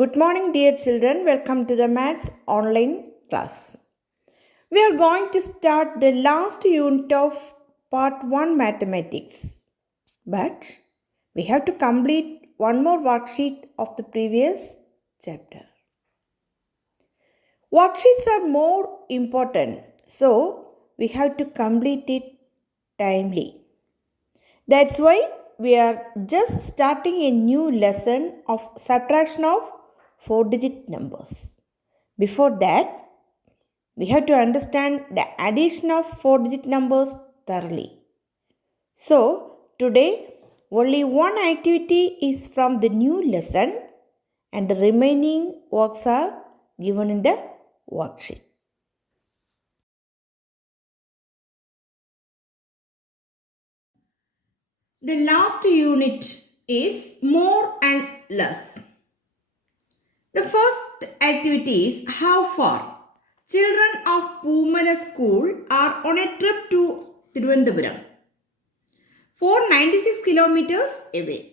Good morning, dear children. Welcome to the Maths online class. We are going to start the last unit of part 1 mathematics. But we have to complete one more worksheet of the previous chapter. Worksheets are more important, so we have to complete it timely. That's why we are just starting a new lesson of subtraction of 4-digit numbers. Before that, we have to understand the addition of 4-digit numbers thoroughly. So, today only one activity is from the new lesson and the remaining works are given in the worksheet. The last unit is more and less. The first activity is how far. Children of Poomala school are on a trip to Thiruvananthapuram. 496 kilometers away.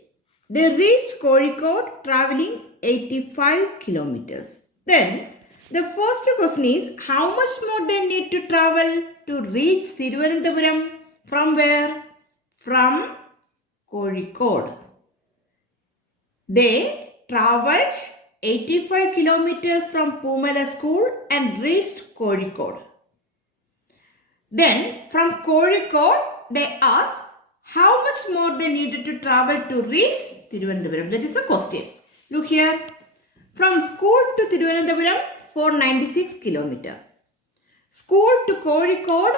They reached Kozhikode traveling 85 kilometers. Then the first question is how much more they need to travel to reach Thiruvananthapuram? From where? From Kozhikode. They travelled 85 kilometers from Poomala school and reached Kozhikode. Then from Kozhikode they asked how much more they needed to travel to reach Thiruvananthapuram. That is the question. Look here. From school to Thiruvananthapuram 496 kilometers. School to Kozhikode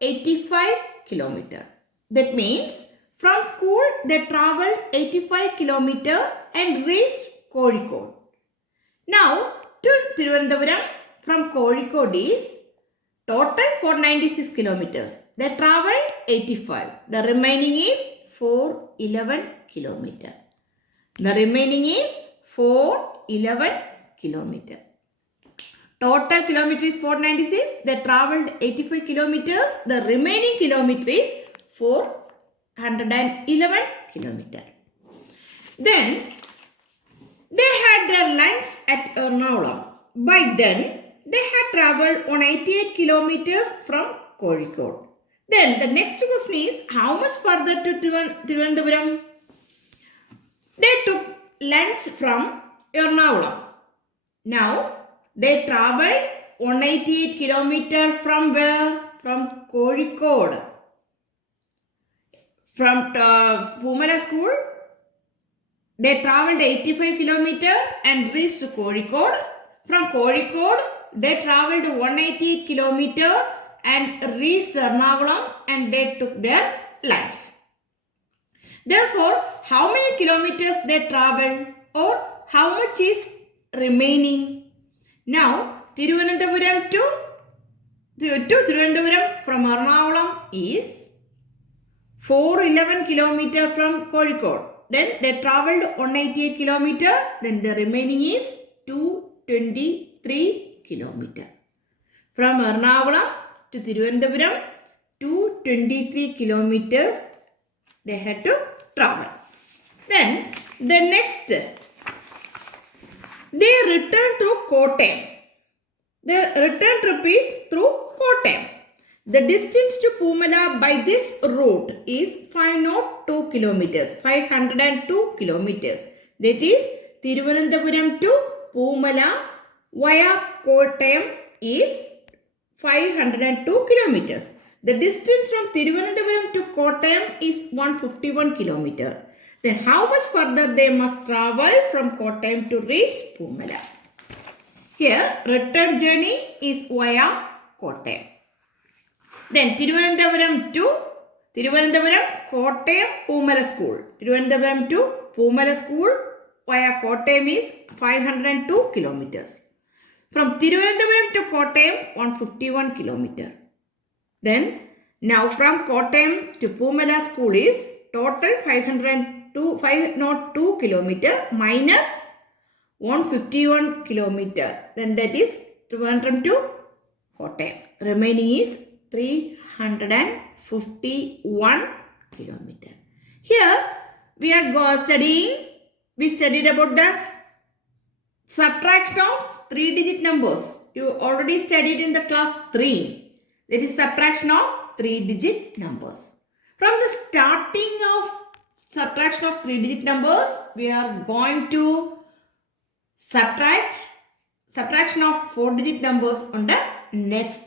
85 kilometers. That means from school they travelled 85 kilometers and reached Kozhikode. Now to Thiruvananthapuram from Kozhikode is total 496 kilometers. They travelled 85. The remaining is 411 kilometers. The remaining is 411 kilometers. Total kilometer is 496. They travelled 85 kilometers. The remaining kilometer is 411 kilometers. Then they had their lunch at Ernakulam. By then, they had travelled on 88 kilometers from Kozhikode. Then the next question is how much further to Thiruvananthapuram? They took lunch from Ernakulam. Now they travelled 188 kilometers from where? From Kozhikode. From Poomala school, they travelled 85 kilometers and reached Kozhikode. From Kozhikode, they travelled 188 kilometers and reached Ernakulam and they took their lunch. Therefore, how many kilometers they travelled or how much is remaining? Now, Thiruvananthapuram to Thiruvananthapuram from Ernakulam is 411 kilometers from Kozhikode. Then they travelled 188 kilometers. Then the remaining is 223 kilometers. From Ernakulam to Thiruvananthapuram, 223 kilometers they had to travel. Then the next, they returned through Kottayam. The return trip is through Kottayam. The distance to Poomala by this route is 502 kilometers. 502 kilometers. That is Thiruvananthapuram to Poomala via Kottayam is 502 kilometers. The distance from Thiruvananthapuram to Kottayam is 151 kilometers. Then how much further they must travel from Kottayam to reach Poomala? Here return journey is via Kottayam. Then Thiruvananthapuram to Kottayam, Poomala school. Thiruvananthapuram to Poomala school via Kottayam is 502 kilometers. From Thiruvananthapuram to Kottayam, 151 kilometers. Then now from Kottayam to Poomala school is total 502 kilometers minus 151 kilometers. Then that is Thiruvananthapuram to Kottayam. Remaining is 351 kilometers. Here we are studying. We studied about the subtraction of 3-digit numbers. You already studied in the class 3. That is subtraction of 3-digit numbers. From the starting of subtraction of 3-digit numbers, we are going to subtraction of 4-digit numbers on the next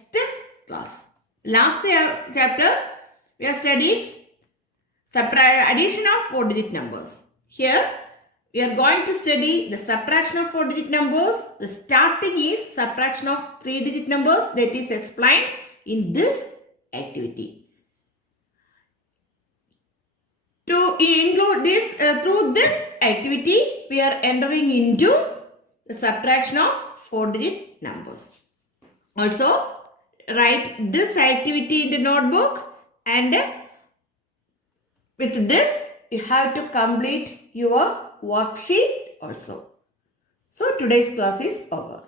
class. Last chapter, we have studied addition of 4-digit numbers. Here, we are going to study the subtraction of 4-digit numbers. The starting is subtraction of 3-digit numbers, that is explained in this activity. To include this, through this activity, we are entering into the subtraction of 4-digit numbers. Also, write this activity in the notebook, and with this, you have to complete your worksheet also. So, today's class is over.